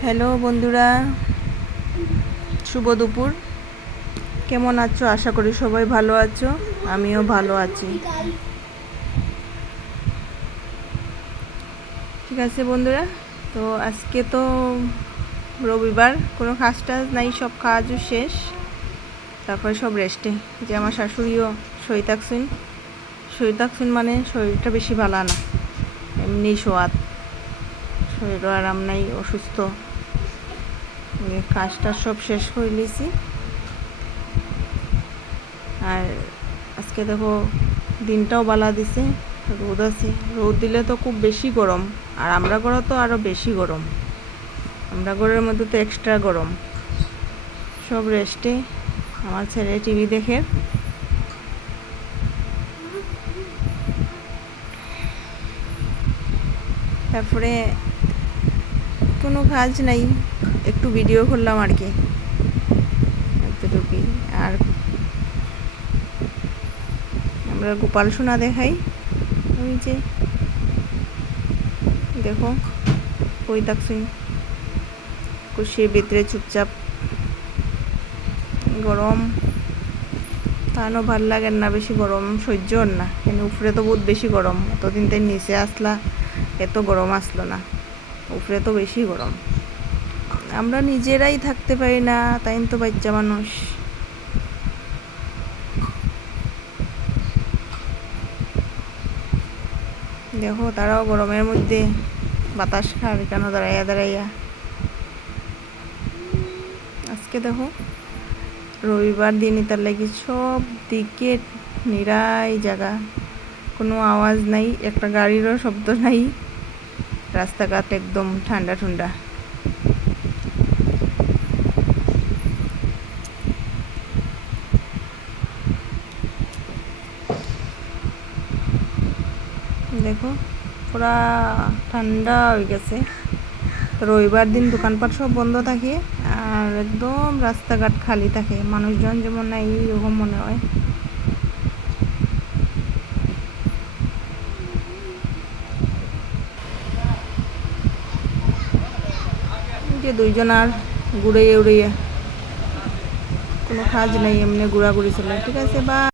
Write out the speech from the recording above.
Hello বন্ধুরা, শুভ দুপুর। কেমন আছো? আশা করি সবাই ভালো আছো, আমিও ভালো আছি। ঠিক আছে বন্ধুরা, তো আজকে তো রবিবার, কোনো কাজ টাজ নাই, সব কাজও শেষ, তারপরে সব রেস্টে। যে আমার শাশুড়িও শরীর থাকছুন মানে শরীরটা বেশি ভালো না, এমনি সোয়াদ, শরীরও আরাম নাই, অসুস্থ। কাজটা সব শেষ করে নিয়েছি। আর আজকে দেখো দিনটাও বালা দিছে, রোদ আছে। রোদ দিলে তো খুব বেশি গরম, আর আমরা ঘরে তো আরও বেশি গরম। আমরা ঘরের মধ্যে তো এক্সট্রা গরম। সব রেস্টে, আমার ছেলে টিভি দেখে। তারপরে কোনো কাজ নাই, একটু ভিডিও করলাম আর কি, এতটুকুই। আর আমরা গোপাল সোনা দেখাই, ওই যে দেখো কই থাকছি, কুশির ভিতরে চুপচাপ। গরম তানো ভাল লাগে না, বেশি গরম সহ্য না, কেন উপরে তো বহুত বেশি গরম। এতদিন তাই নিচে আসলা, এত গরম আসলো না, উপরে তো বেশি গরম। আমরা নিজেরাই থাকতে পারি না, তাই তো বাচ্চা মানুষ। দেখো তারাও গরমের মধ্যে বাতাস খাবে কেন, দাঁড়াইয়া দাঁড়াইয়া। আজকে দেখো রবিবার দিন, তার লাগি সব দিকে নিরাই জায়গা, কোনো আওয়াজ নাই, একটা গাড়িরও শব্দ নাই, রাস্তাঘাট একদম ঠান্ডা ঠান্ডা। দেখো পুরা ঠান্ডা হয়ে গেছে। রবিবার দিন দোকানপাট সব বন্ধ থাকে, আর একদম রাস্তাঘাট খালি থাকে, মানুষজন যেমন নাই এরকম মনে হয়। যে দুইজন আর ঘুরে উড়িয়ে, কোনো কাজ নেই, এমনি ঘোরাঘুরি চলে। ঠিক আছে, বা